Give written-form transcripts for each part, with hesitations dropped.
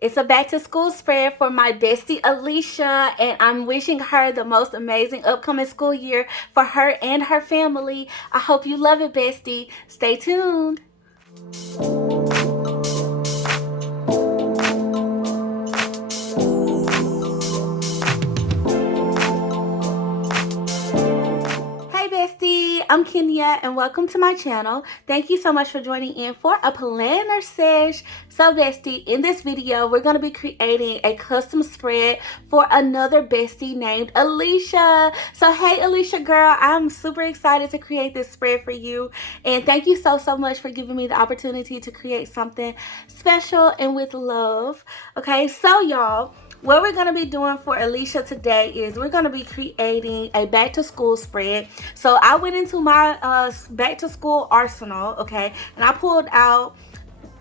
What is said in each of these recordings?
It's a back to school spread for my bestie Alicia, and I'm wishing her the most amazing upcoming school year for her and her family. I hope you love it, bestie. Stay tuned. Hey bestie, I'm Kenya and welcome to my channel. Thank you so much for joining in for a planner sesh. So bestie, in this video, we're going to be creating a custom spread for another bestie named Alicia. So hey Alicia girl, I'm super excited to create this spread for you. And thank you so much for giving me the opportunity to create something special and with love. Okay, so y'all, what we're going to be doing for Alicia today is we're going to be creating a back to school spread. So I went into my back to school arsenal, okay, and I pulled out,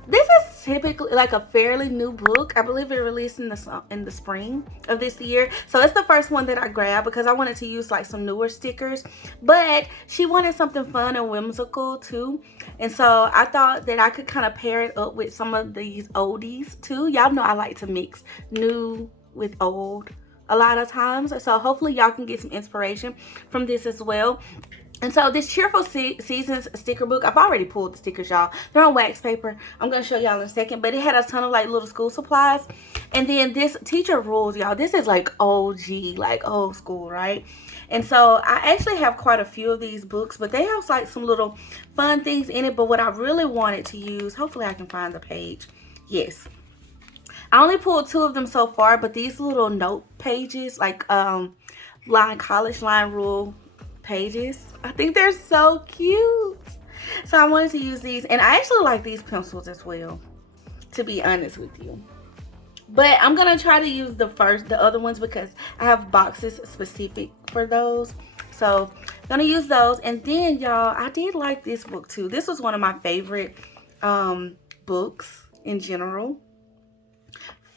this is typically like a fairly new book. I believe it released in the spring of this year. So it's the first one that I grabbed because I wanted to use like some newer stickers. But she wanted something fun and whimsical too. And so I thought that I could kind of pair it up with some of these oldies too. Y'all know I like to mix new with old a lot of times. So hopefully y'all can get some inspiration from this as well. And so this Cheerful Seasons sticker book, I've already pulled the stickers, y'all. They're on wax paper. I'm going to show y'all in a second. But it had a ton of like little school supplies. And then this Teacher Rules, y'all. This is like OG, like old school, right? And so I actually have quite a few of these books. But they have like some little fun things in it. But what I really wanted to use, hopefully I can find the page. Yes. I only pulled 2 of them so far. But these little note pages, like college line rule pages, I think they're so cute. So I wanted to use these, and I actually like these pencils as well, to be honest with you. But I'm gonna try to use the other ones because I have boxes specific for those. So I'm gonna use those. And then y'all, I did like this book too. This was one of my favorite books in general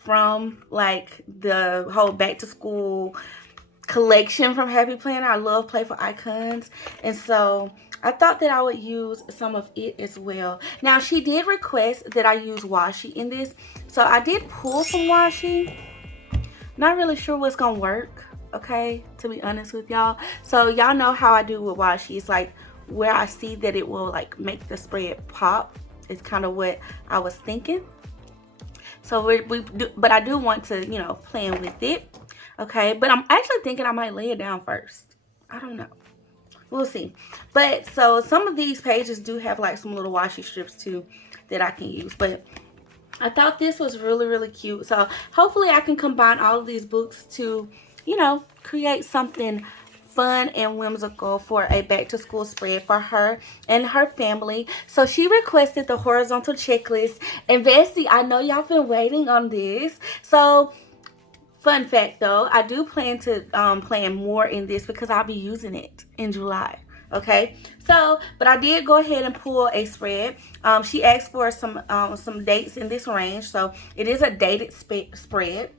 from like the whole back to school collection from Happy Planner. I love Playful Icons, and so I thought that I would use some of it as well. Now she did request that I use washi in this, so I did pull some washi. Not really sure what's gonna work, okay, to be honest with y'all. So y'all know how I do with washi. It's like where I see that it will like make the spread pop is kind of what I was thinking. So but I do want to, you know, plan with it. Okay, but I'm actually thinking I might lay it down first. I don't know. We'll see. But so some of these pages do have like some little washi strips too that I can use. But I thought this was really cute. So hopefully I can combine all of these books to, you know, create something fun and whimsical for a back to school spread for her and her family. So she requested the horizontal checklist. And bestie, I know y'all been waiting on this. So fun fact though, I do plan to plan more in this because I'll be using it in July. Okay, so but I did go ahead and pull a spread. She asked for some dates in this range, so it is a dated spread.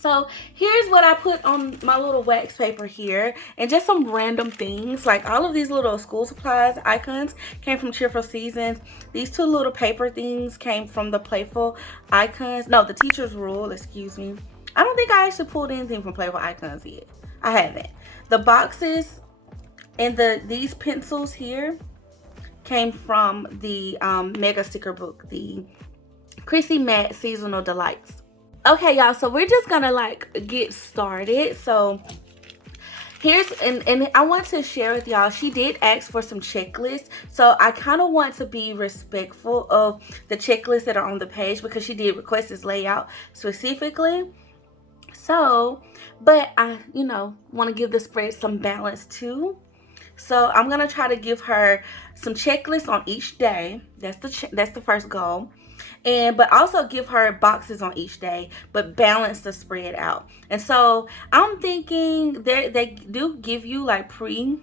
So here's what I put on my little wax paper here, and just some random things. Like all of these little school supplies icons came from Cheerful Seasons. These 2 little paper things came from the Playful Icons. No, the Teacher's Rule, excuse me. I don't think I actually pulled anything from Playful Icons yet. I haven't. The boxes and these pencils here came from the Mega Sticker Book, the Chrissy Matte Seasonal Delights. Okay, y'all, so we're just gonna like get started. So here's, and I want to share with y'all, she did ask for some checklists. So I kind of want to be respectful of the checklists that are on the page because she did request this layout specifically. So, but I, you know, want to give the spread some balance too. So I'm going to try to give her some checklists on each day. That's the first goal. But also give her boxes on each day, but balance the spread out. And so I'm thinking they do give you like pre-prompted.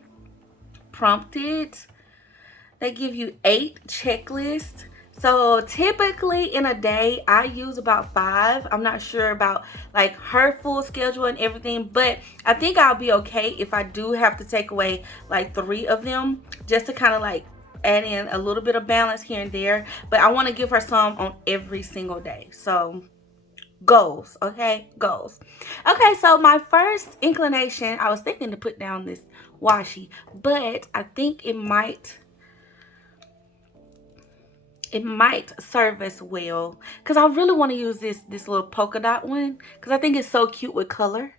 They give you 8 checklists. So typically in a day, I use about 5. I'm not sure about like her full schedule and everything, but I think I'll be okay if I do have to take away like 3 of them just to kind of like add in a little bit of balance here and there. But I want to give her some on every single day. So goals, okay? Goals. Okay, so my first inclination, I was thinking to put down this washi, but I think it might serve us well, because I really want to use this little polka dot one, because I think it's so cute with color,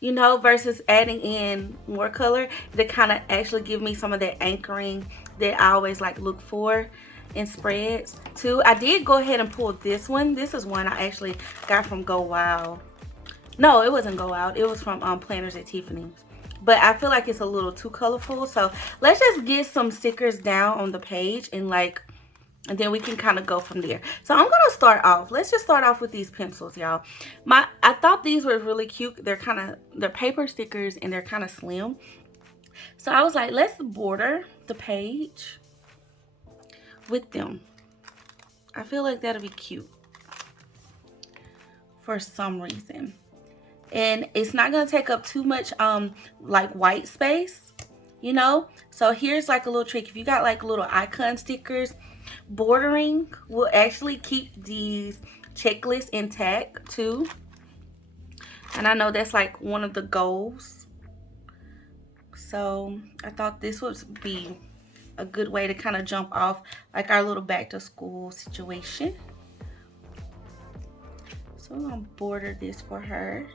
you know, versus adding in more color to kind of actually give me some of that anchoring that I always like look for in spreads too. I did go ahead and pull this one. This is one I actually got from Go Wild. No, it wasn't Go Wild. It was from Planners at Tiffany's. But I feel like it's a little too colorful. So let's just get some stickers down on the page and then we can kind of go from there. So I'm gonna start off. Let's just start off with these pencils, y'all. I thought these were really cute. They're paper stickers and they're kind of slim. So I was like, let's border the page with them. I feel like that'll be cute for some reason. And it's not gonna take up too much like white space, you know. So here's like a little trick. If you got like little icon stickers, bordering will actually keep these checklists intact too. And I know that's like one of the goals. So I thought this would be a good way to kind of jump off like our little back to school situation. So I'm gonna border this for her.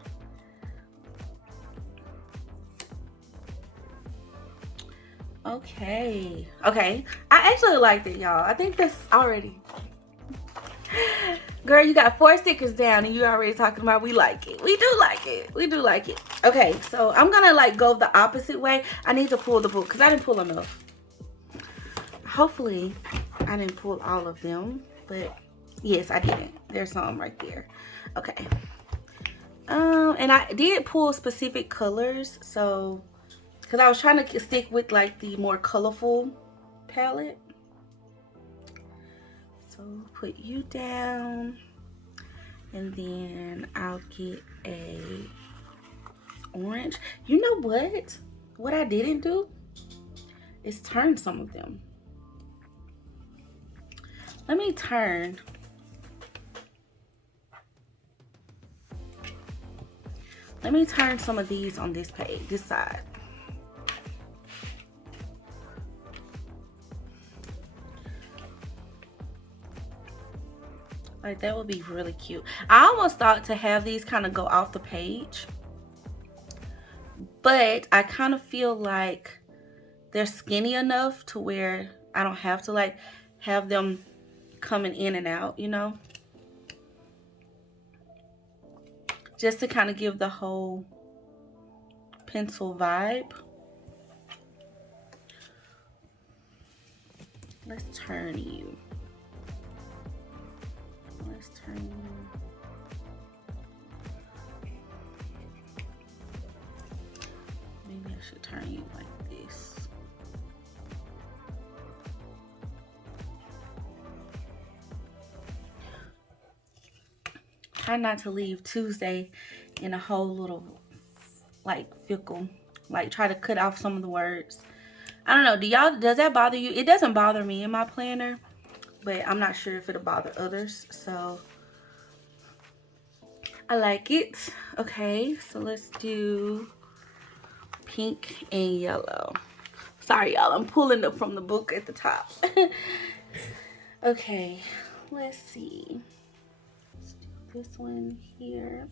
Okay, I actually liked it, y'all. I think that's already, girl, you got 4 stickers down and you're already talking about we like it. We do like it. We do like it. Okay, so I'm gonna like go the opposite way. I need to pull the book because I didn't pull enough. Hopefully I didn't pull all of them, but yes, I didn't. There's some right there. Okay. And I did pull specific colors, so because I was trying to stick with like the more colorful palette. So put you down, and then I'll get a orange. You know what I didn't do is turn some of them. Let me turn some of these on this page, this side. Like that would be really cute. I almost thought to have these kind of go off the page, but I kind of feel like they're skinny enough to where I don't have to like have them coming in and out, you know, just to kind of give the whole pencil vibe. Let's turn you. Maybe I should turn you like this. Try not to leave Tuesday in a whole little like fickle, like try to cut off some of the words. I don't know, does that bother you? It doesn't bother me in my planner, but I'm not sure if it'll bother others, so I like it. Okay, so let's do pink and yellow. Sorry, y'all, I'm pulling up from the book at the top. Okay, let's see. Let's do this one here.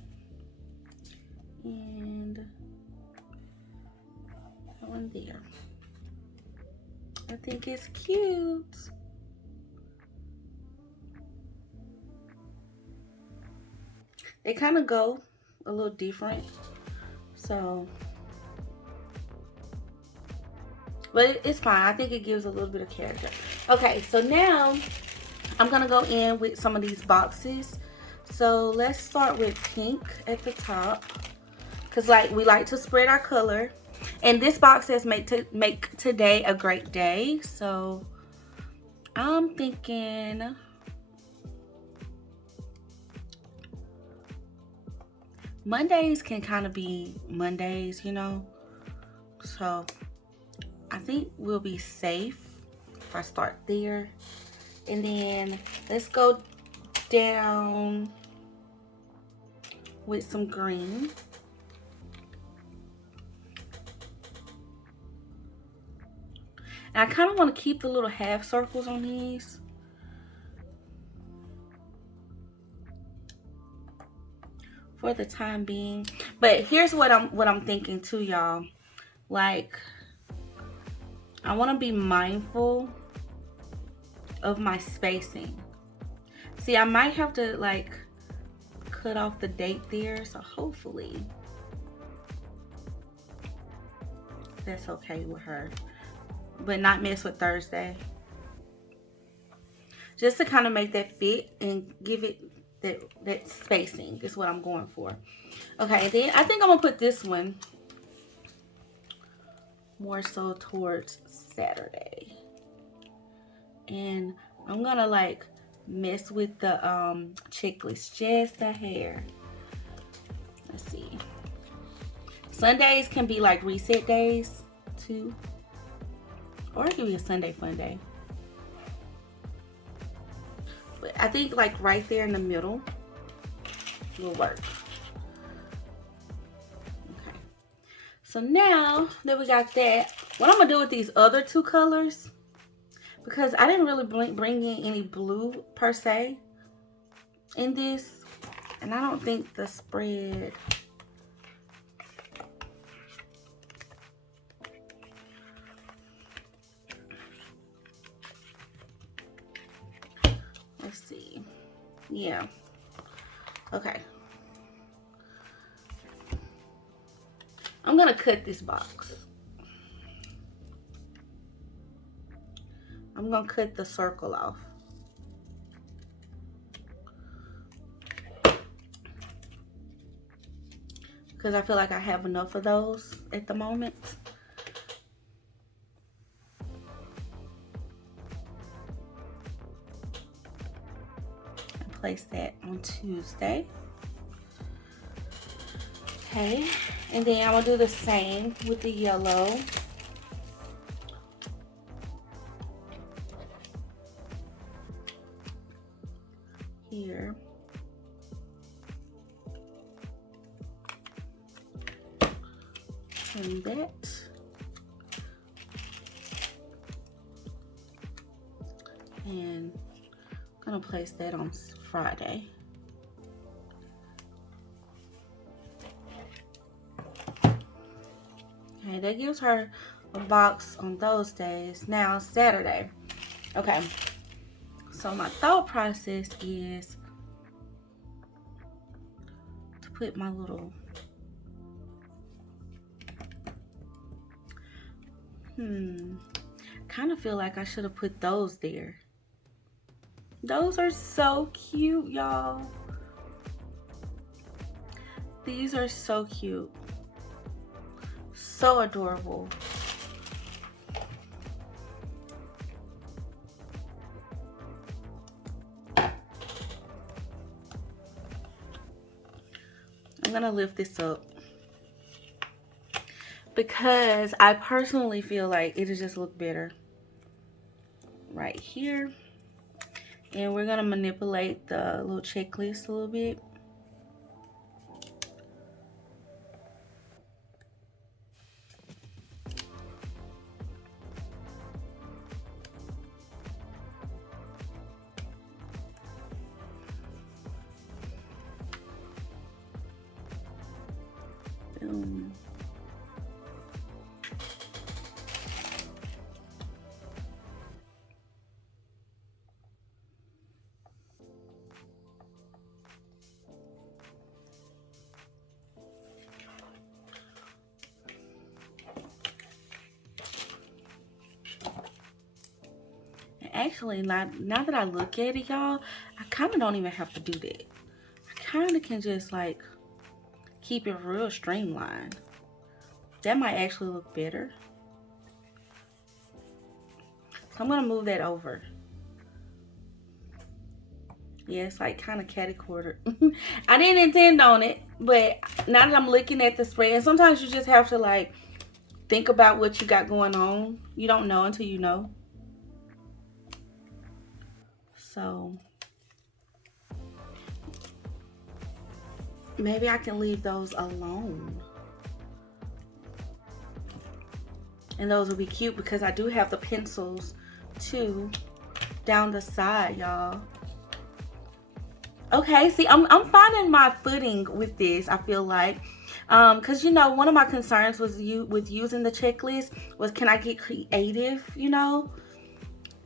And that one there. I think it's cute. They kind of go a little different, so, but it's fine. I think it gives a little bit of character. Okay, so now I'm gonna go in with some of these boxes. So let's start with pink at the top, because like we like to spread our color. And this box says make today a great day. So I'm thinking Mondays can kind of be Mondays, you know. So I think we'll be safe if I start there. And then let's go down with some green. And I kind of want to keep the little half circles on these. For the time being. But here's what I'm thinking too, y'all. Like, I want to be mindful of my spacing. See, I might have to like cut off the date there, so hopefully that's okay with her. But not mess with Thursday. Just to kind of make that fit and give it that spacing is what I'm going for. Okay, then I think I'm gonna put this one more so towards Saturday. And I'm gonna like mess with the checklist just a hair. Let's see. Sundays can be like reset days too. Or it can be a Sunday fun day. But I think like right there in the middle will work. Okay. So now that we got that, what I'm gonna do with these other two colors, because I didn't really bring in any blue per se in this, and I don't think the spread let's see. Yeah. Okay. I'm gonna cut this box. I'm gonna cut the circle off. Because I feel like I have enough of those at the moment. Place that on Tuesday. Okay, and then I'm gonna do the same with the yellow. Here. And that. And I'm gonna place that on Friday. Okay, that gives her a box on those days. Now Saturday. Okay. So my thought process is to put my little kind of feel like I should have put those there. Those are so cute, y'all. These are so cute. So adorable. I'm gonna lift this up because I personally feel like it'll just look better right here. And we're gonna manipulate the little checklist a little bit. Boom. Actually, now that I look at it, y'all, I kind of don't even have to do that. I kind of can just like keep it real streamlined. That might actually look better. So I'm gonna move that over. Yeah, it's like kind of catty-cornered. I didn't intend on it, but now that I'm looking at the spread, and sometimes you just have to like think about what you got going on. You don't know until you know. So maybe I can leave those alone. And those will be cute because I do have the pencils too down the side, y'all. Okay, see, I'm finding my footing with this, I feel like. Because, you know, one of my concerns was with using the checklist was, can I get creative, you know,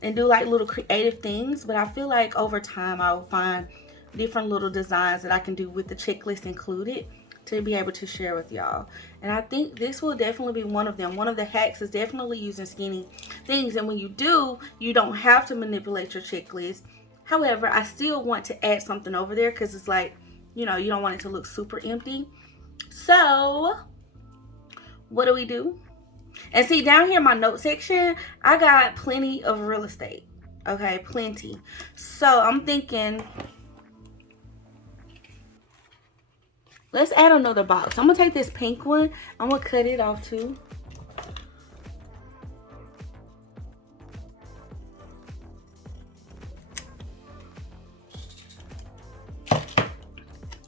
and do like little creative things. But I feel like over time I will find different little designs that I can do with the checklist included to be able to share with y'all. And I think this will definitely be one of them. One of the hacks is definitely using skinny things. And when you do, you don't have to manipulate your checklist. However, I still want to add something over there because it's like, you know, you don't want it to look super empty. So what do? And see, down here in my note section, I got plenty of real estate. Okay, plenty. So I'm thinking, let's add another box. I'm gonna take this pink one. I'm gonna cut it off too.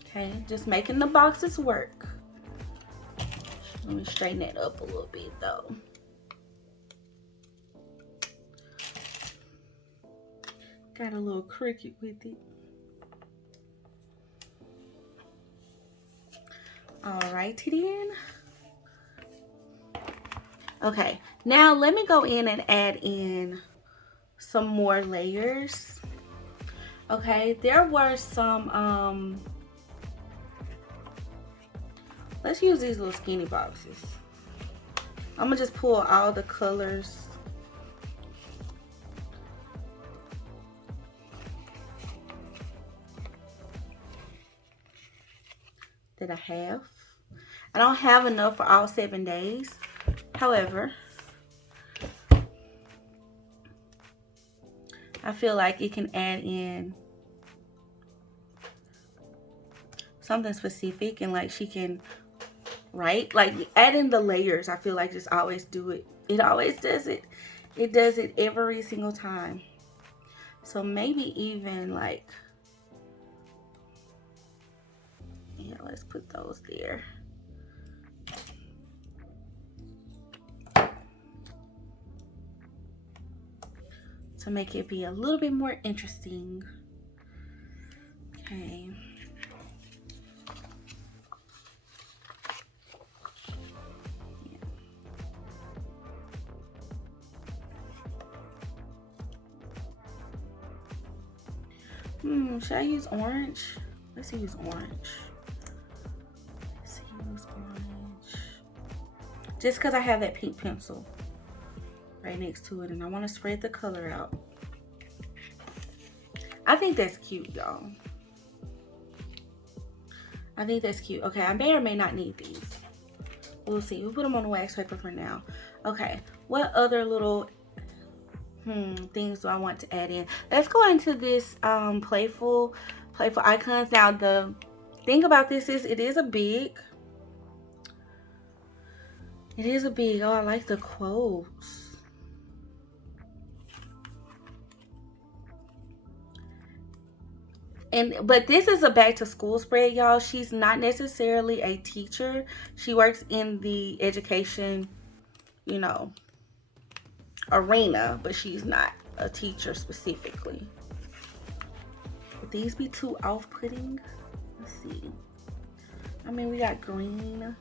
Okay, just making the boxes work. Let me straighten that up a little bit though. Got a little crooked with it. Alrighty then. Okay, now let me go in and add in some more layers. Okay, there were some let's use these little skinny boxes. I'm gonna just pull all the colors. That I have. I don't have enough for all 7 days. However, I feel like it can add in something specific, and like she can write, like adding the layers. I feel like just always do it. It always does it. It does it every single time. So maybe even like, yeah, let's put those there. To make it be a little bit more interesting. Okay. Should I use orange? Let's use orange. Let's use orange. Just because I have that pink pencil right next to it and I want to spread the color out. I think that's cute, y'all. I think that's cute. Okay, I may or may not need these. We'll see. We'll put them on the wax paper for now. Okay, what other little things do I want to add in? Let's go into this playful icons. Now the thing about this is it is a big. Oh, I like the quotes. But this is a back to school spread, y'all. She's not necessarily a teacher. She works in the education, you know, arena, but she's not a teacher specifically. Would these be too off-putting? Let's see. I mean, we got green.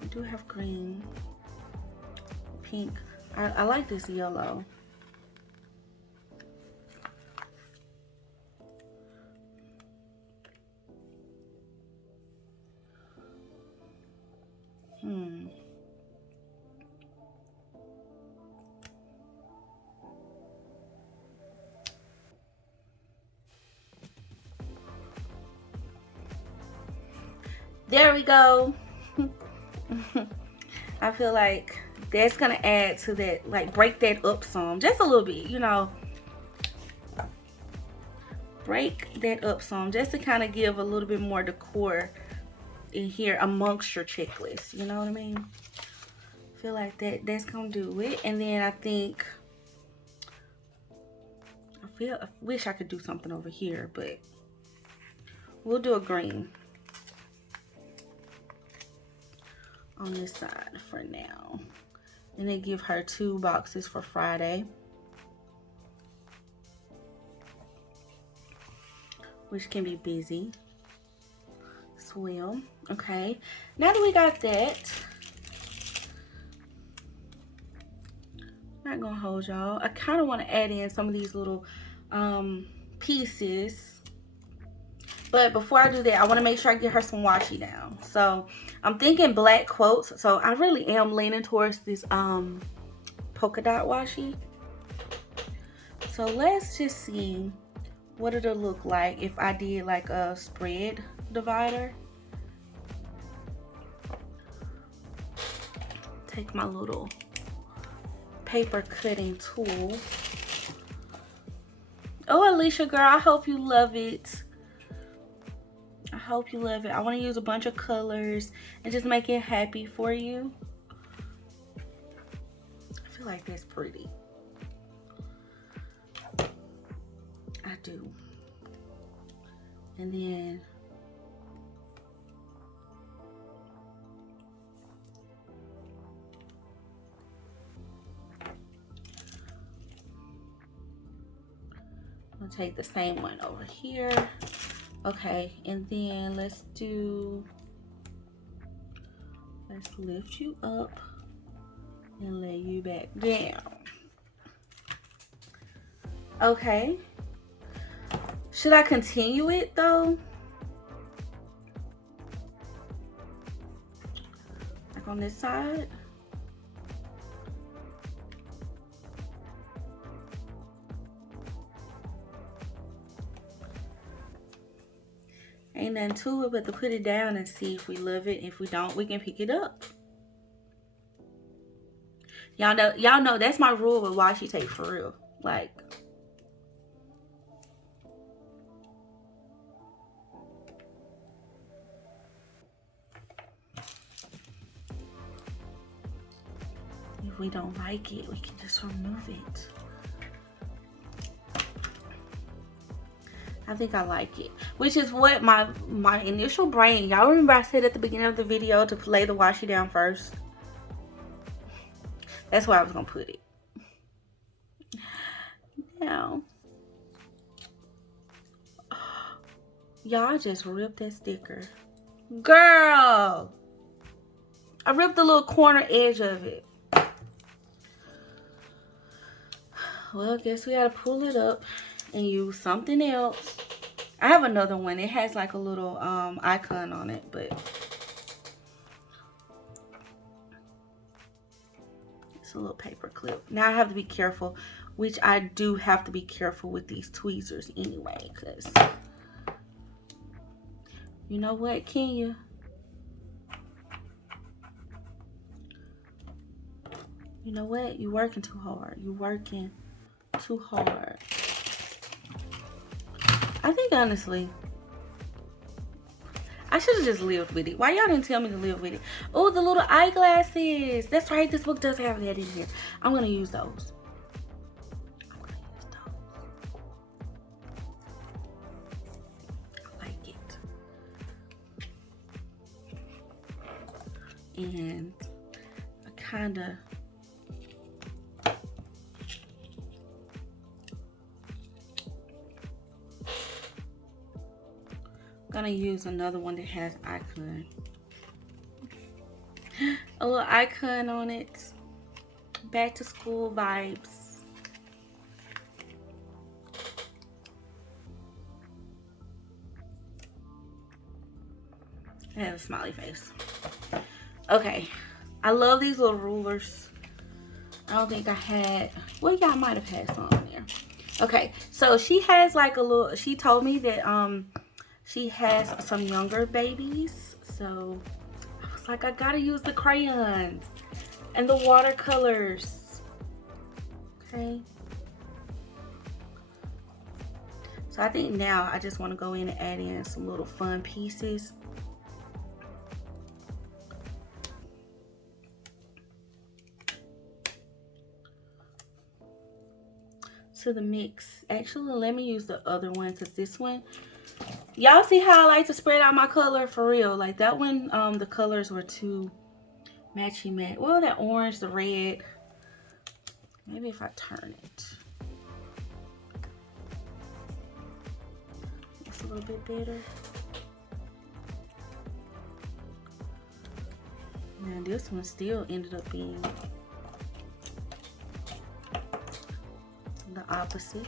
We do have green. Pink. I like this yellow. There we go. I feel like that's gonna add to that, like break that up some, just a little bit, you know. Break that up some, just to kind of give a little bit more decor in here amongst your checklist, you know what I mean? I feel like that's gonna do it. And then I feel wish I could do something over here, but we'll do a green on this side for now. And then give her 2 boxes for Friday, which can be busy as well. Okay, now that we got that, I'm not gonna hold y'all. I kind of want to add in some of these little pieces, but before I do that, I want to make sure I get her some washi down. So I'm thinking black quotes. So I really am leaning towards this polka dot washi. So let's just see what it'll look like if I did like a spread divider. Take my little paper cutting tool. Oh, Alicia girl, I hope you love it. I hope you love it. I want to use a bunch of colors and just make it happy for you. I feel like that's pretty. I do. And then I'll take the same one over here. Okay, and then let's lift you up and lay you back down. Okay. Should I continue it though? Like on this side? Ain't nothing to it but to put it down and see if we love it. If we don't, we can pick it up. Y'all know that's my rule with washi tape for real. Like, if we don't like it, we can just remove it. I think I like it, which is what my initial brain, y'all remember I said at the beginning of the video to lay the washi down first? That's where I was gonna put it. Now, y'all just ripped that sticker. Girl, I ripped the little corner edge of it. Well, guess we gotta pull it up and use something else. I have another one. It has like a little icon on it, but it's a little paper clip. Now I have to be careful, which I do have to be careful with these tweezers anyway, because you know what, Kenya? You know what? You're working too hard. You're working too hard. I think honestly, I should have just lived with it. Why y'all didn't tell me to live with it? Oh, the little eyeglasses. That's right. This book does have that in here. I'm going to use those. I like it. And I kind of gonna use another one that has icon, a little icon on it. Back to school vibes. I have a smiley face. Okay, I love these little rulers. I don't think I had, well, yeah, I might have had some in there. Okay, so she has like a little, she told me that she has some younger babies, so I was like, I gotta use the crayons and the watercolors. Okay. So I think now I just want to go in and add in some little fun pieces. to the mix. Actually, let me use the other one because this one, y'all see how I like to spread out my color for real. Like that one, the colors were too matchy match. Well, that orange, the red. Maybe if I turn it, it's a little bit better. Now this one still ended up being the opposite.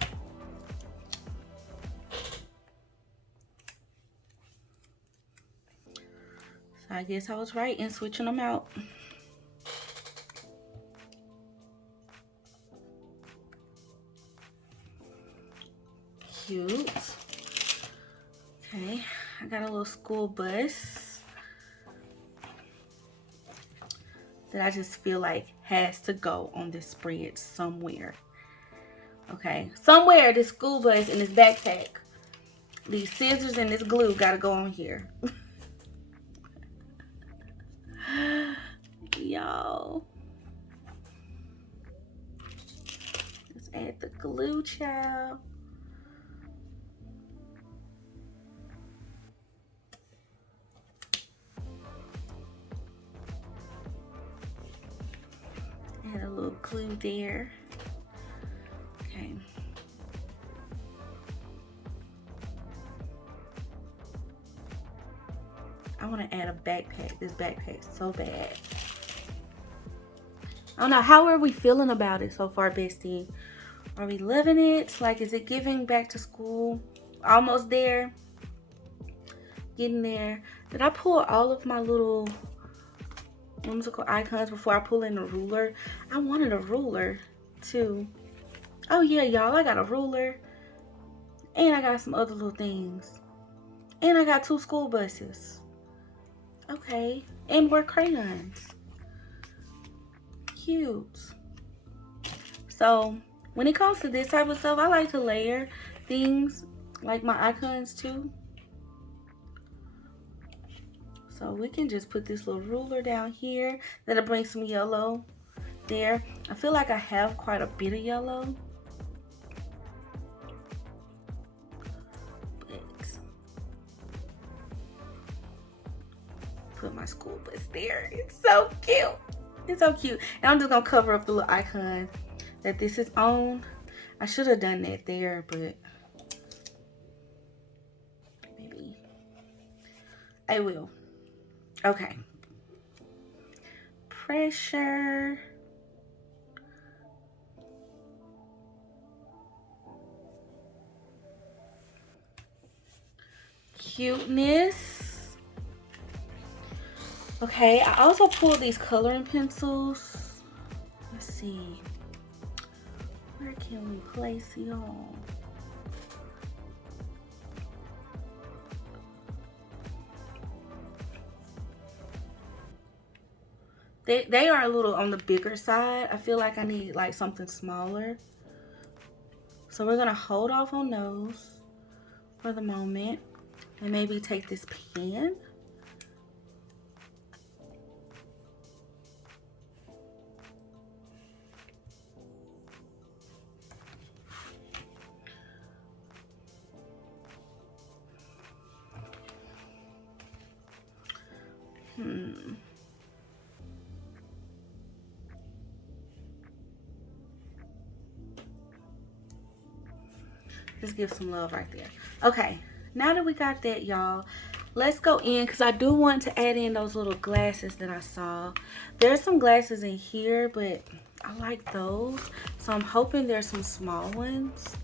So I guess I was right in switching them out. Cute. Okay, I got a little school bus that I just feel like has to go on this spread somewhere. Okay, somewhere this school bus and this backpack, these scissors and this glue gotta go on here. Y'all, let's add the glue, child. Add a little glue there. Okay. I want to add a backpack. This backpack's so bad. I don't know. How are we feeling about it so far, bestie? Are we loving it? Like, is it giving back to school? Almost there. Getting there. Did I pull all of my little whimsical icons before I pull in the ruler? I wanted a ruler too. Oh yeah, y'all, I got a ruler. And I got some other little things. And I got 2 school buses. Okay. And more crayons. Cute. So when it comes to this type of stuff, I like to layer things like my icons too. So we can just put this little ruler down here. That'll bring some yellow there. I feel like I have quite a bit of yellow. But put my school bus there. It's so cute. It's so cute. And I'm just gonna cover up the little icon that this is on. I should have done that there, but maybe I will. Okay. Pressure. Cuteness. Okay, I also pulled these coloring pencils. Let's see. Where can we place y'all? They are a little on the bigger side. I feel like I need like something smaller. So we're gonna hold off on those for the moment. And maybe take this pen. Just give some love right there. Okay, now that we got that, y'all, let's go in because I do want to add in those little glasses that I saw. There's some glasses in here, but I like those. So I'm hoping there's some small ones.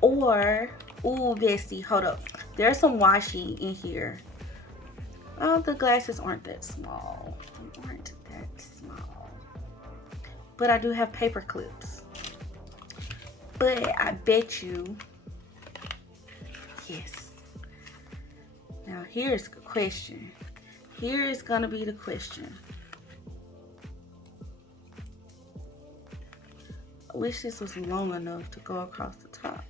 Or, ooh, bestie, hold up. There's some washi in here. Oh, the glasses aren't that small. They aren't that small. But I do have paper clips. But I bet you, yes. Now here's the question. Here is gonna be the question. I wish this was long enough to go across the top.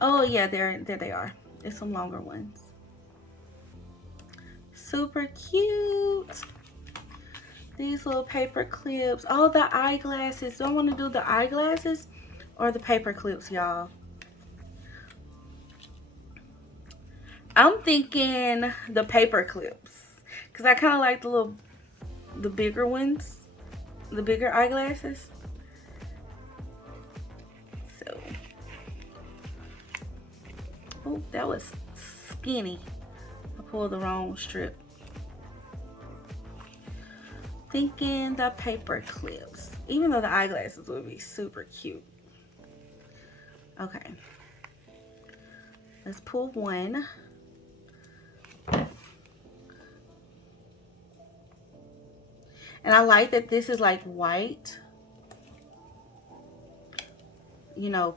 Oh yeah, there they are. There's some longer ones. super cute. These little paper clips. Oh, the eyeglasses. Do I want to do the eyeglasses or the paper clips, y'all? I'm thinking the paper clips, because I kind of like the bigger ones, the bigger eyeglasses. So, oh, that was skinny. I pulled the wrong strip. Thinking the paper clips, even though the eyeglasses would be super cute. Okay, let's pull one. And I like that this is like white, you know,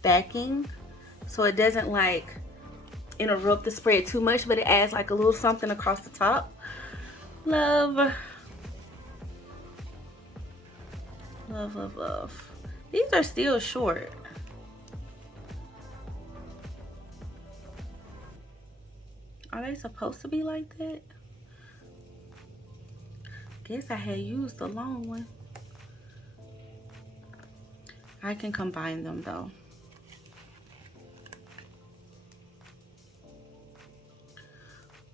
backing, so it doesn't like interrupt the spread too much, but it adds like a little something across the top. Love, love, love, love. These are still short. Are they supposed to be like that? Guess I had used the long one. I can combine them though.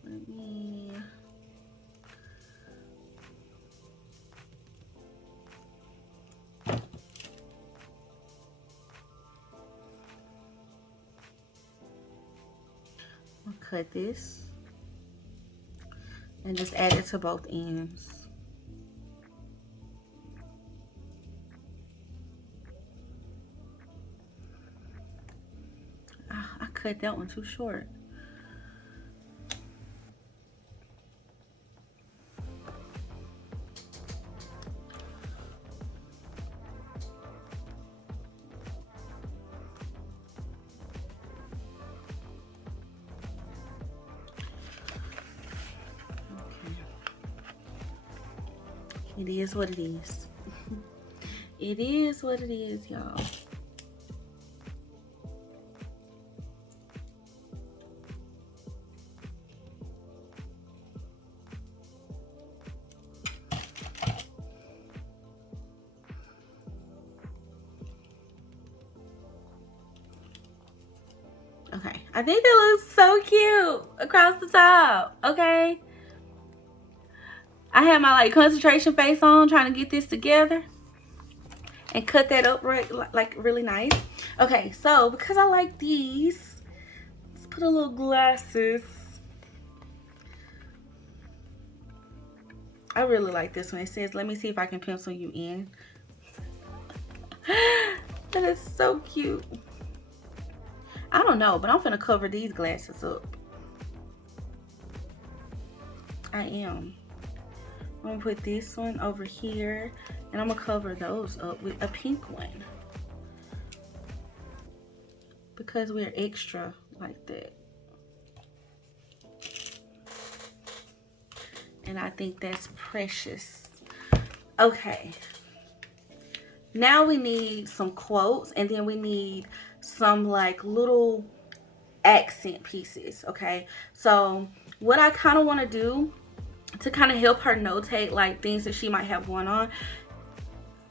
Let me cut this and just add it to both ends. I cut that one too short. It is what it is. It is what it is, y'all. Okay, I think that looks so cute across the top. Okay. I had my like concentration face on trying to get this together and cut that up right, like really nice. Okay, so because I like these, let's put a little glasses. I really like this one. It says, let me see if I can pencil you in. That is so cute. I don't know, but I'm gonna cover these glasses up. I am. I'm gonna put this one over here and I'm gonna cover those up with a pink one because we're extra like that. And I think that's precious. Okay. Now we need some quotes and then we need some like little accent pieces, okay? So what I kind of want to do to kind of help her notate like things that she might have going on.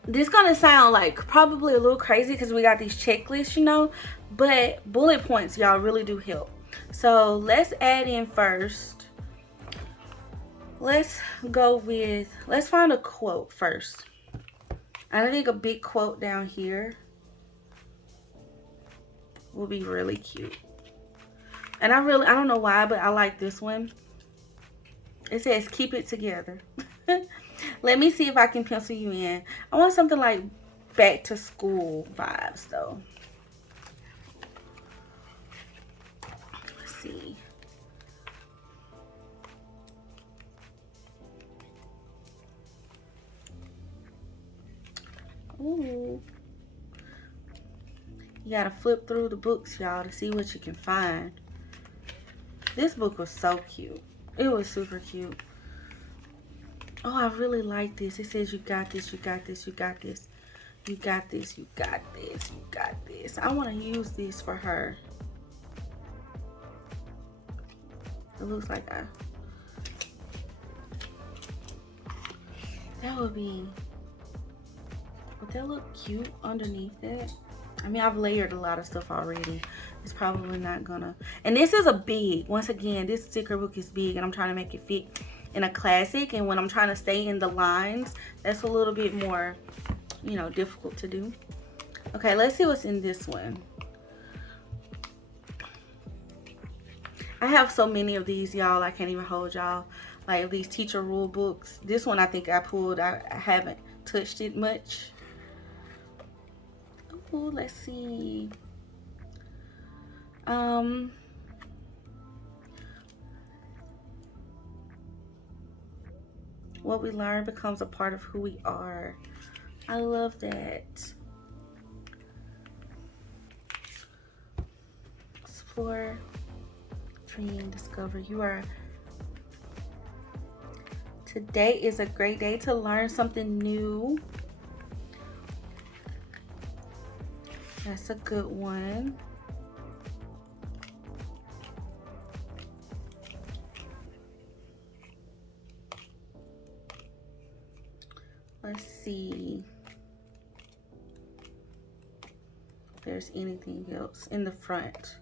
This gonna sound like probably a little crazy because we got these checklists, you know, but bullet points, y'all, really do help. So let's add in first. Let's go with, let's find a quote first. I think a big quote down here will be really cute. And I don't know why, but I like this one. It says, keep it together. Let me see if I can pencil you in. I want something like back to school vibes though. Let's see. Ooh. You gotta flip through the books, y'all, to see what you can find. This book was so cute. It was super cute. Oh, I really like this. It says, you got this, you got this, you got this. You got this, you got this, you got this. I want to use this for her. It looks like that would that look cute underneath it? I mean, I've layered a lot of stuff already. It's probably not gonna. And this is a big, once again, this sticker book is big and I'm trying to make it fit in a classic. And when I'm trying to stay in the lines, that's a little bit more, you know, difficult to do. Okay, let's see what's in this one. I have so many of these, y'all. I can't even hold y'all. Like these teacher rule books. This one I think I pulled. I haven't touched it much. Oh, let's see. What we learn becomes a part of who we are. I love that. Explore, dream, discover. Today is a great day to learn something new. That's a good one. Let's see if there's anything else in the front.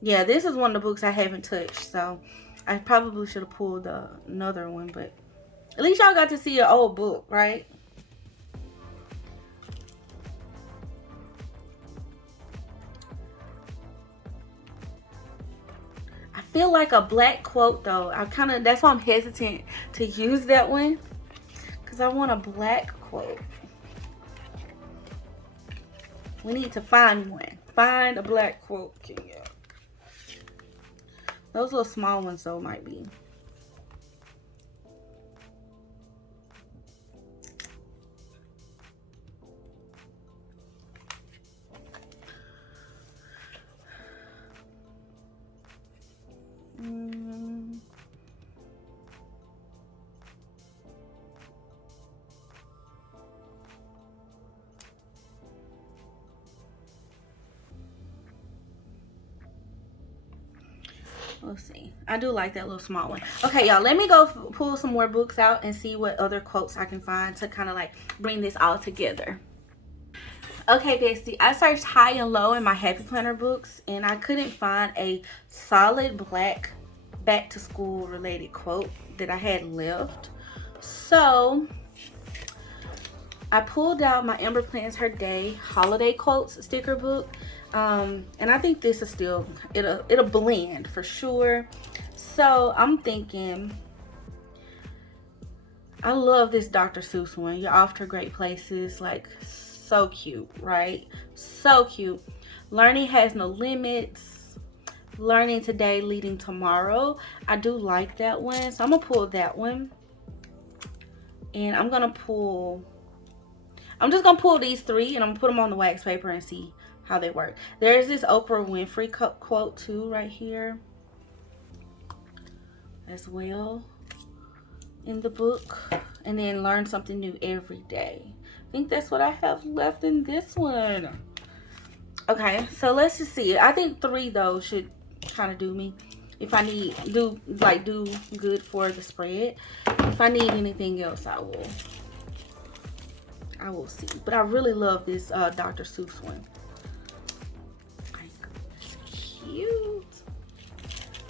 Yeah, this is one of the books I haven't touched, so I probably should have pulled another one, but at least y'all got to see an old book, right? I feel like a black quote though. That's why I'm hesitant to use that one, because I want a black quote. We need to find one. Find a black quote, Kenya. Those little small ones though might be. Let's see. I do like that little small one. Okay, y'all, let me go pull some more books out and see what other quotes I can find to kind of like bring this all together. Okay, bestie, I searched high and low in my Happy Planner books and I couldn't find a solid black back to school related quote that I had left. So I pulled out my Amber Plans Her Day holiday quotes sticker book. And I think this is still, it'll blend for sure. So I'm thinking, I love this Dr. Seuss one. You're off to great places. Like, so cute, right? So cute. Learning has no limits. Learning today, leading tomorrow. I do like that one. So I'm gonna pull that one. And I'm just gonna pull these three and I'm gonna put them on the wax paper and see how they work. There's this Oprah Winfrey quote too right here as well in the book. And then learn something new every day. I think that's what I have left in this one. Okay, so let's just see. I think three though should kind of do me. If I do good for the spread. If I need anything else, I will see. But I really love this Dr. Seuss one. Cute.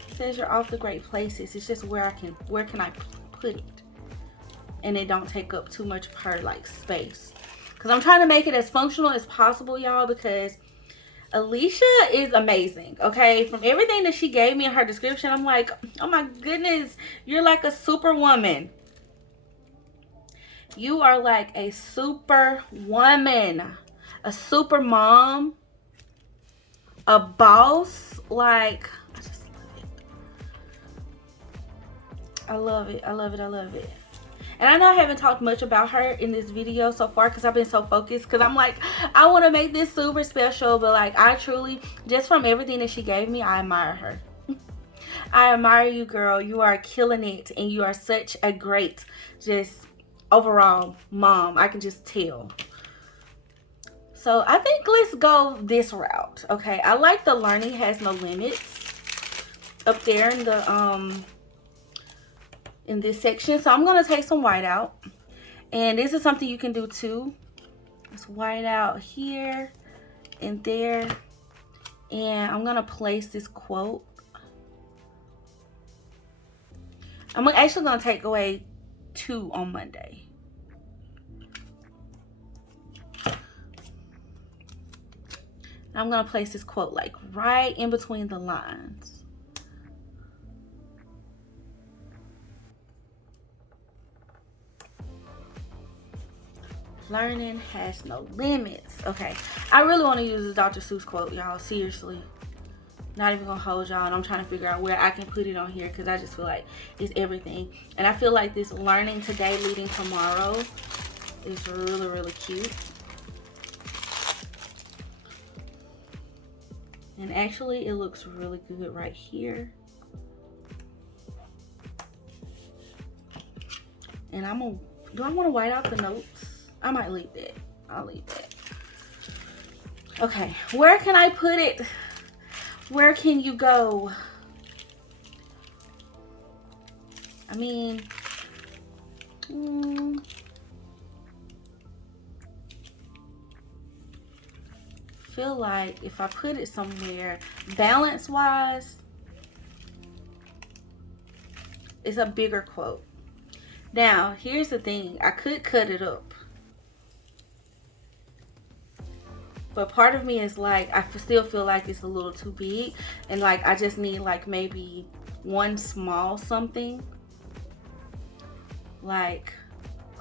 It says you're off to great places. It's just where can I put it and it don't take up too much of her like space, because I'm trying to make it as functional as possible, y'all, because Alicia is amazing. Okay, from everything that she gave me in her description, I'm like, oh my goodness, you're like a superwoman. You are like a super woman, a super mom, a boss. Like, I just love it. I love it. I love it. I love it. And I know I haven't talked much about her in this video so far because I've been so focused, because I'm like, I want to make this super special. But like, I truly, just from everything that she gave me, I admire her. I admire you, girl. You are killing it. And you are such a great, just overall mom. I can just tell. So I think let's go this route. Okay, I like the learning has no limits. up there in this section. So I'm gonna take some white out, and this is something you can do too. It's white out here and there, and I'm gonna place this quote. I'm actually gonna take away 2 on Monday. I'm gonna place this quote like right in between the lines. Learning has no limits. Okay, I really want to use this Dr. Seuss quote, y'all. Seriously, not even gonna hold y'all, and I'm trying to figure out where I can put it on here because I just feel like it's everything. And I feel like this learning today, leading tomorrow is really, really cute. And actually, it looks really good right here. And I'm gonna, do I want to white out the notes? I might leave that. I'll leave that. Okay, where can I put it? Where can you go? I mean, feel like if I put it somewhere, balance wise, it's a bigger quote. Now, here's the thing. I could cut it up. But part of me is like, I still feel like it's a little too big. And like, I just need like maybe one small something. Like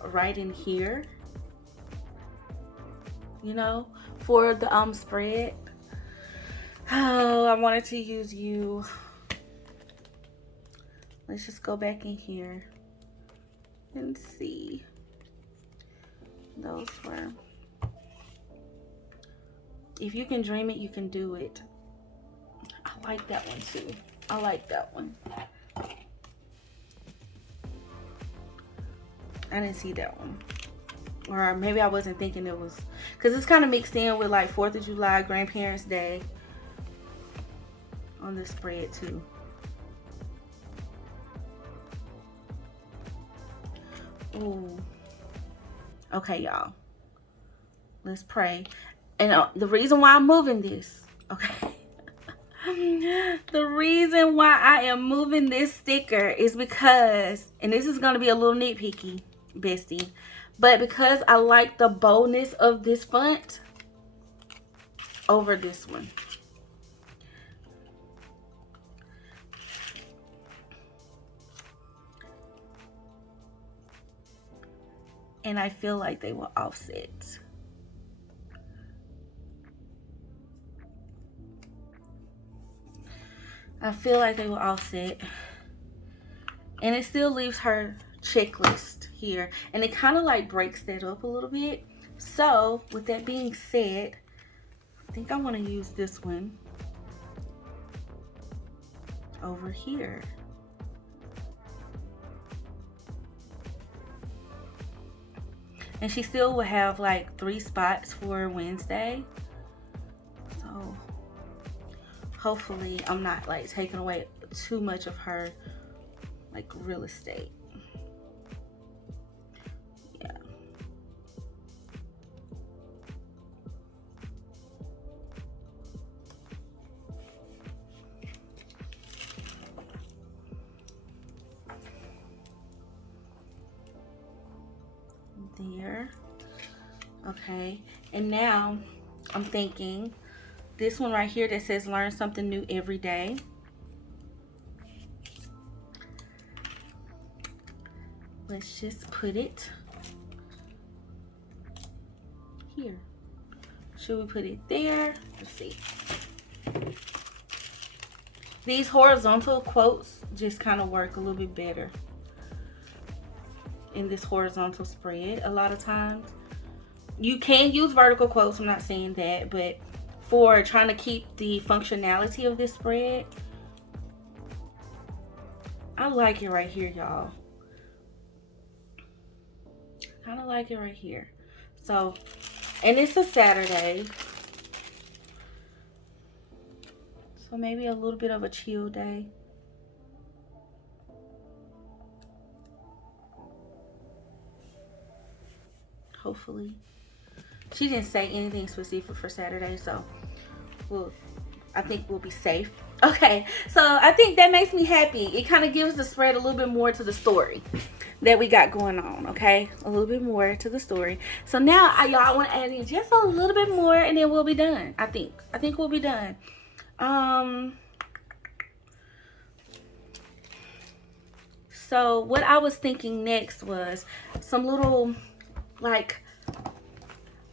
right in here. You know, for the spread. Oh, I wanted to use you. Let's just go back in here and see. Those were... If you can dream it, you can do it. I like that one too. I like that one. I didn't see that one. Or maybe I wasn't thinking it was... Because it's kind of mixed in with like 4th of July, Grandparents' Day on this spread too. Ooh. Okay, y'all. Let's pray. And the reason why I'm moving this, okay? The reason why I am moving this sticker is because, and this is going to be a little nitpicky, bestie, but because I like the boldness of this font over this one. And I feel like they will offset. I feel like they will offset. And it still leaves her checklist here. And it kind of like breaks that up a little bit. So, with that being said, I think I want to use this one over here. And she still will have like 3 spots for Wednesday. So hopefully I'm not like taking away too much of her like real estate. Yeah. There. Okay, and now I'm thinking this one right here that says learn something new every day. Let's just put it here. Should we put it there? Let's see. These horizontal quotes just kind of work a little bit better in this horizontal spread. A lot of times you can use vertical quotes, I'm not saying that, but for trying to keep the functionality of this spread, I like it right here, y'all. Kind of like it right here. So, and it's a Saturday, so maybe a little bit of a chill day. hopefully. She didn't say anything specific for Saturday, so I think we'll be safe. Okay, so I think that makes me happy. It kind of gives the spread a little bit more to the story that we got going on. Okay, a little bit more to the story. So now y'all want to add in just a little bit more, and then we'll be done. I think we'll be done. So what I was thinking next was some little, like,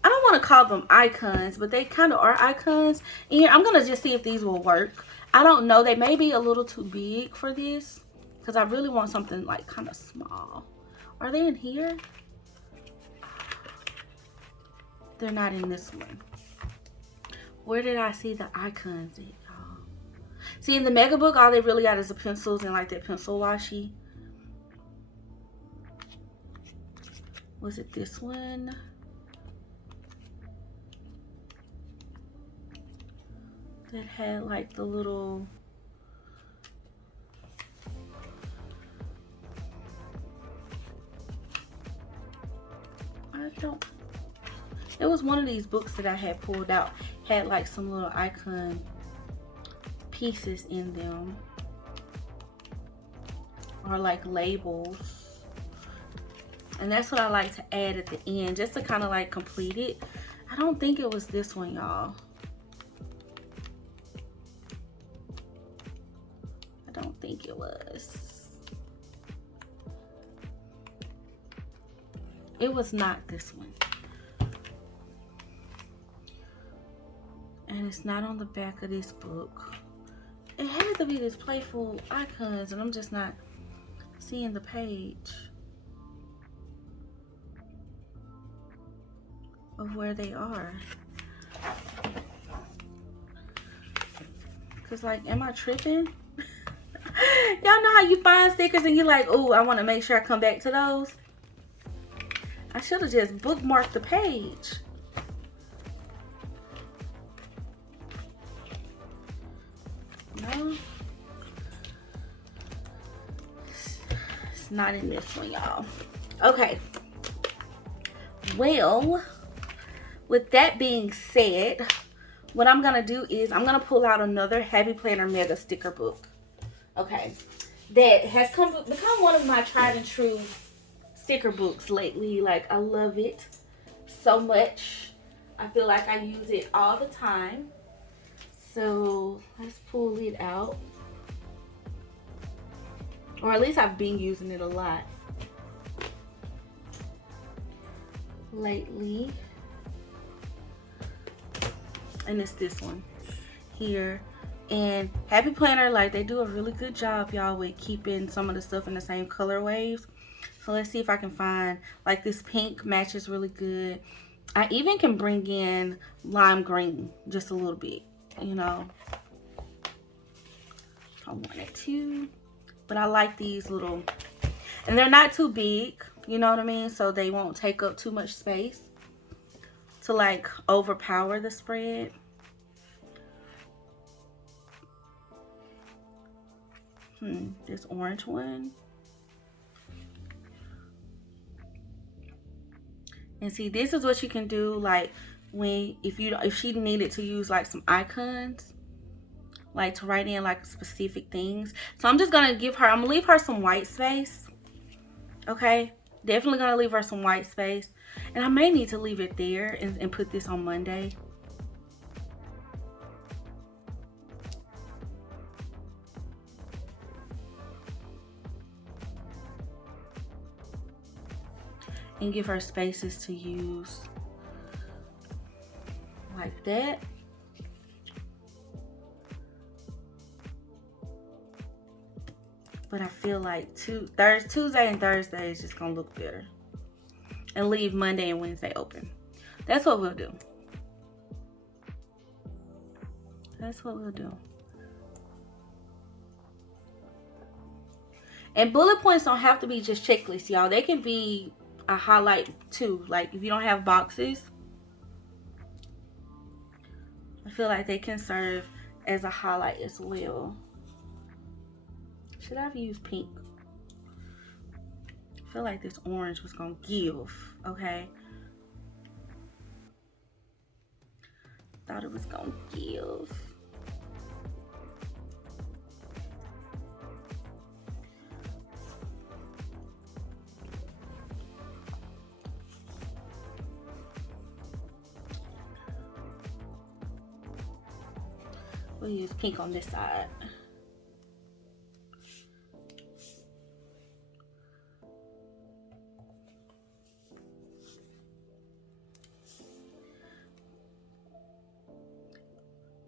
I don't want to call them icons, but they kind of are icons. And I'm going to just see if these will work. I don't know. They may be a little too big for this, because I really want something like kind of small. Are they in here? They're not in this one. Where did I see the icons at, y'all? See, in the mega book, all they really got is the pencils and like that pencil washi. Was it this one? That had like the little, it was one of these books that I had pulled out, had like some little icon pieces in them, or like labels. And that's what I like to add at the end, just to kind of like complete it. I don't think it was this one, y'all. I don't think it was. It was not this one. And it's not on the back of this book. It had to be this playful icons, and I'm just not seeing the page of where they are. Cause like, am I tripping? Y'all know how you find stickers and you're like, oh, I want to make sure I come back to those. I should have just bookmarked the page. No, it's not in this one, y'all. Okay, well, with that being said, what I'm gonna do is I'm gonna pull out another Happy Planner Mega sticker book. Okay, that has become one of my tried and true sticker books lately. Like, I love it so much. I feel like I use it all the time. So let's pull it out, or at least I've been using it a lot lately. And it's this one here. And Happy Planner, like, they do a really good job, y'all, with keeping some of the stuff in the same color waves. So let's see if I can find, like, this pink matches really good. I even can bring in lime green just a little bit, you know, if I wanted to. But I like these little, and they're not too big, you know what I mean? So they won't take up too much space to like overpower the spread. This orange one. And see, this is what you can do, like, when if she needed to use like some icons, like to write in like specific things. So I'm just gonna I'm gonna leave her some white space. Okay, definitely gonna leave her some white space, and I may need to leave it there and put this on Monday. And give her spaces to use like that. But I feel like Tuesday and Thursday is just gonna look better. And leave Monday and Wednesday open. That's what we'll do. That's what we'll do. And bullet points don't have to be just checklists, y'all. They can be a highlight too. Like, if you don't have boxes, I feel like they can serve as a highlight as well. Should I have used pink? I feel like this orange was gonna give, okay? thought it was gonna give. We'll use pink on this side.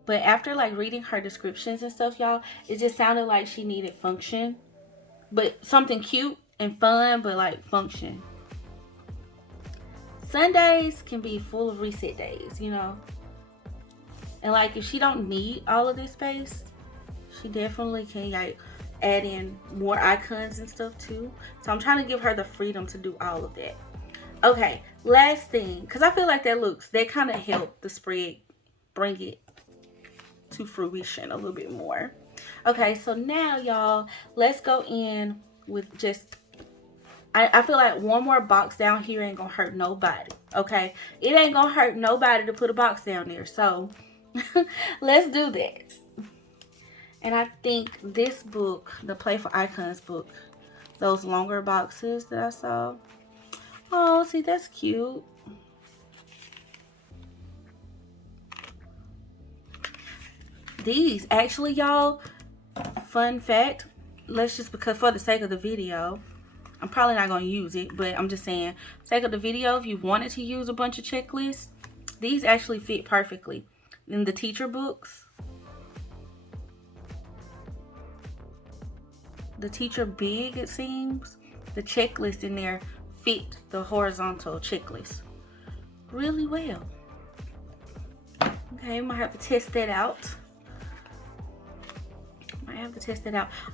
But after like reading her descriptions and stuff, y'all, it just sounded like she needed function. But something cute and fun, but like function. Sundays can be full of reset days, you know. And like if she don't need all of this space, she definitely can like add in more icons and stuff too. So I'm trying to give her the freedom to do all of that. Okay, last thing, because I feel like that kind of helped the spread bring it to fruition a little bit more. Okay, so now y'all, let's go in with just I feel like one more box down here ain't gonna hurt nobody. Okay, it ain't gonna hurt nobody to put a box down there, so let's do that. And I think this book, the Playful Icons book, those longer boxes that I saw, oh, see, that's cute. These actually, y'all, fun fact, let's just, because for the sake of the video, I'm probably not going to use it, but I'm just saying, for the sake of the video, if you wanted to use a bunch of checklists, these actually fit perfectly. In the teacher books, the teacher big, it seems, the checklist in there fit the horizontal checklist really well. Okay, I might have to test that out.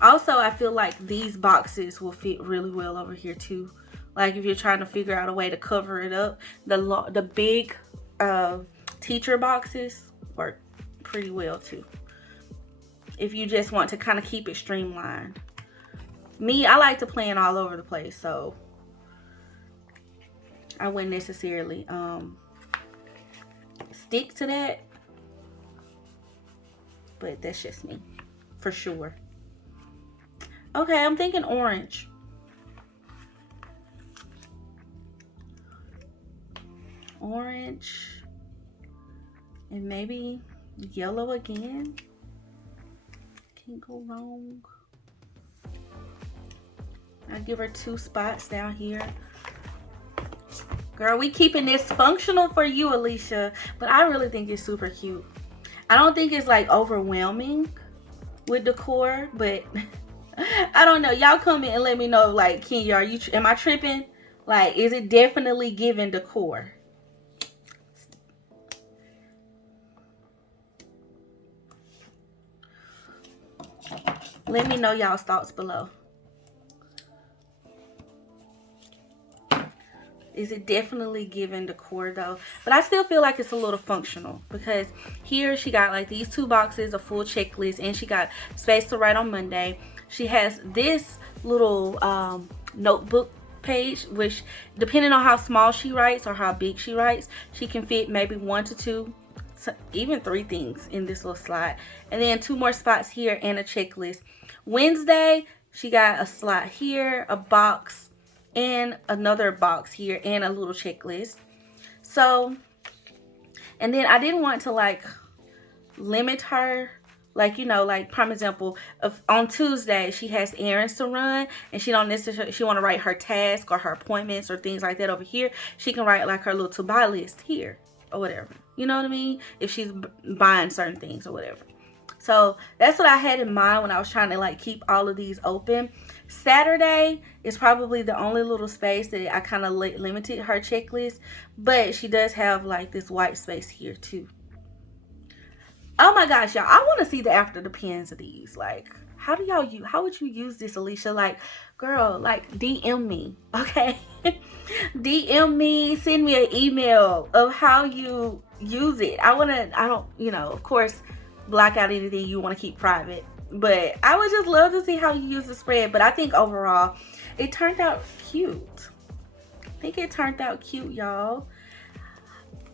Also, I feel like these boxes will fit really well over here too. Like if you're trying to figure out a way to cover it up, the big teacher boxes work pretty well too. If you just want to kind of keep it streamlined. Me, I like to plan all over the place, so I wouldn't necessarily stick to that. But that's just me. For sure. Okay, I'm thinking orange. Orange. And maybe yellow again. Can't go wrong. I'll give her 2 spots down here. Girl, we keeping this functional for you, Alicia. But I really think it's super cute. I don't think it's like overwhelming with decor, but I don't know. Y'all comment and let me know, like, Kenya, am I tripping? Like, is it definitely giving decor? Let me know y'all's thoughts below. Is it definitely giving decor though? But I still feel like it's a little functional, because here she got like these 2 boxes, a full checklist, and she got space to write on Monday. She has this little notebook page, which depending on how small she writes or how big she writes, she can fit maybe 1 to 2, even 3 things in this little slot. And then 2 more spots here and a checklist. Wednesday, she got a slot here, a box, and another box here, and a little checklist. So, and then I didn't want to like limit her, like, you know, like prime example, of on Tuesday she has errands to run and she don't necessarily, she want to write her task or her appointments or things like that over here. She can write like her little to buy list here or whatever, you know what I mean, if she's buying certain things or whatever. So that's what I had in mind when I was trying to like keep all of these open. Saturday is probably the only little space that I kind of limited her checklist, but she does have like this white space here too. Oh my gosh, y'all, I want to see the after the pens of these. Like, how would you use this, Alicia? Like, girl, like DM me, okay? DM me, send me an email of how you use it. I don't, you know, of course, block out anything you want to keep private, but I would just love to see how you use the spread. But I think overall it turned out cute. I think it turned out cute, y'all.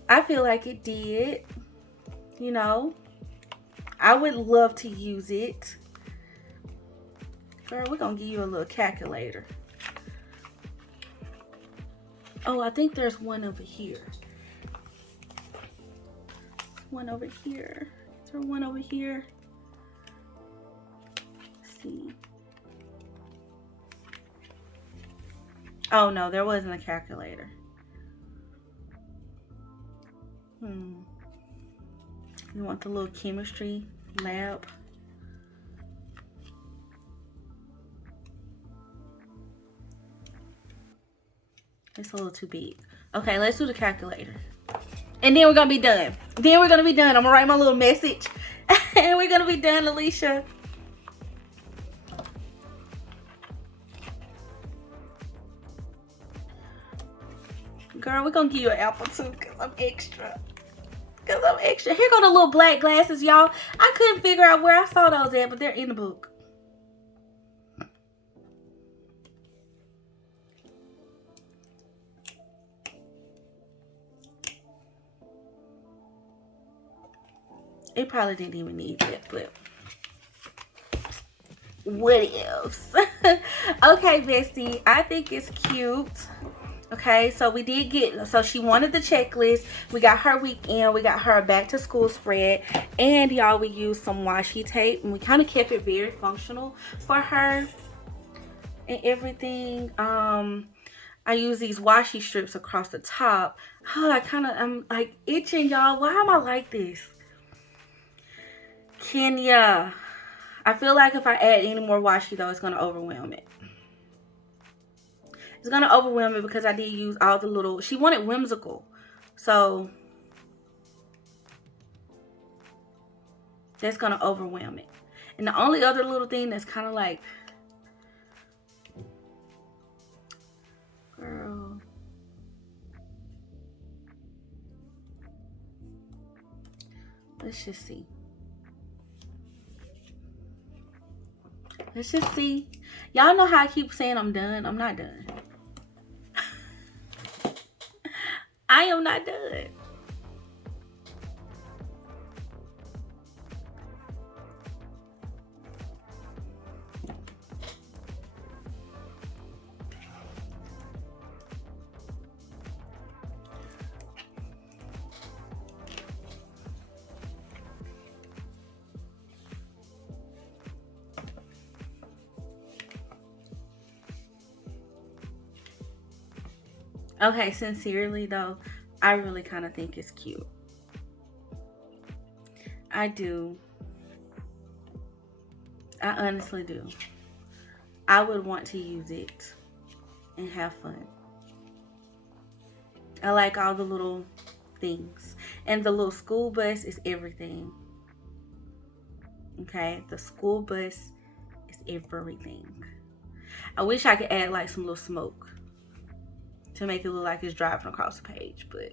I feel like it did. You know, I would love to use it. Girl, we're gonna give you a little calculator. Oh, I think there's one over here. One over here. Is there one over here? Let's see. Oh no, there wasn't a calculator. You want the little chemistry lab? It's a little too big. Okay, let's do the calculator. And then we're gonna be done. I'm gonna write my little message. And we're gonna be done, Alicia. Girl, we're gonna give you an apple too, because I'm extra. Here go the little black glasses, y'all. I couldn't figure out where I saw those at, but they're in the book. It probably didn't even need that, but what else? Okay, bestie, I think it's cute. Okay, so we did get, so she wanted the checklist. We got her weekend. We got her back to school spread. And y'all, we used some washi tape. And we kind of kept it very functional for her and everything. I use these washi strips across the top. Oh, I'm like itching, y'all. Why am I like this? Kenya. I feel like if I add any more washi, though, it's going to overwhelm it. It's going to overwhelm it because I did use all the little... She wanted whimsical. So, that's going to overwhelm it. And the only other little thing that's kind of like... Girl. Let's just see. Let's just see. Y'all know how I keep saying I'm done. I'm not done. I am not done. Okay, sincerely though, I really kind of think it's cute. I do. I honestly do. I would want to use it and have fun. I like all the little things. And the little school bus is everything. Okay, the school bus is everything. I wish I could add like some little smoke to make it look like it's driving across the page, but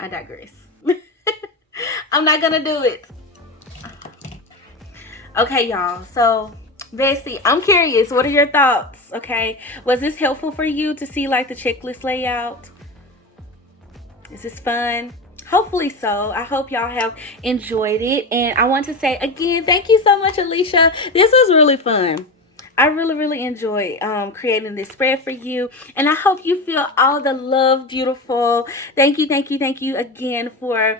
I digress. I'm not gonna do it. Okay, y'all, so Bessie, I'm curious, what are your thoughts? Okay, was this helpful for you to see like the checklist layout? Is this fun? Hopefully so. I hope y'all have enjoyed it, and I want to say again, thank you so much, Alicia. This was really fun. I really enjoyed creating this spread for you, and I hope you feel all the love, beautiful. Thank you again for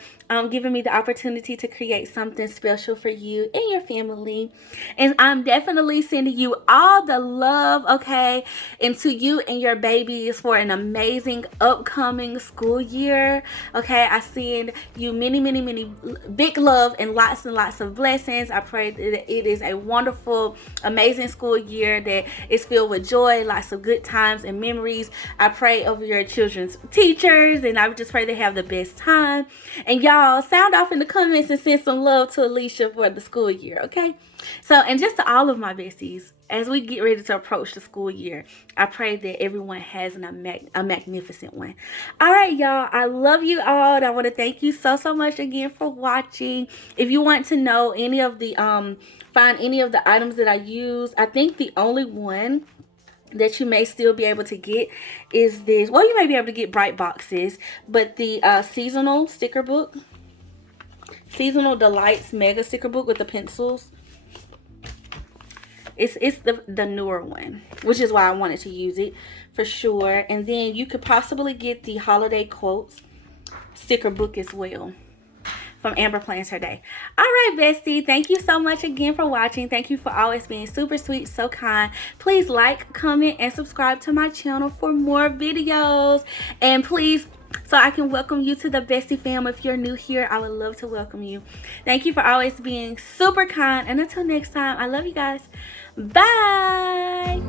giving me the opportunity to create something special for you and your family. And I'm definitely sending you all the love, okay, and to you and your babies for an amazing upcoming school year. Okay, I send you many big love and lots of blessings. I pray that it is a wonderful, amazing school year that is filled with joy, lots of good times and memories. I pray over your children's teachers, and I just pray they have the best time. And y'all, sound off in the comments and send some love to Alicia for the school year, okay? So, and just to all of my besties, as we get ready to approach the school year, I pray that everyone has a magnificent one. All right, y'all, I love you all, and I want to thank you so much again for watching. If you want to know any of the find any of the items that I use, I think the only one that you may still be able to get is this. Well, you may be able to get bright boxes, but the seasonal sticker book. Seasonal Delights Mega Sticker Book with the pencils. It's the newer one, which is why I wanted to use it for sure. And then you could possibly get the Holiday Quotes sticker book as well from Amber Plans Her Day. All right, bestie, thank you so much again for watching. Thank you for always being super sweet, so kind. Please like, comment, and subscribe to my channel for more videos. And please, so I can welcome you to the bestie fam. If you're new here, I would love to welcome you. Thank you for always being super kind. And until next time, I love you guys. Bye.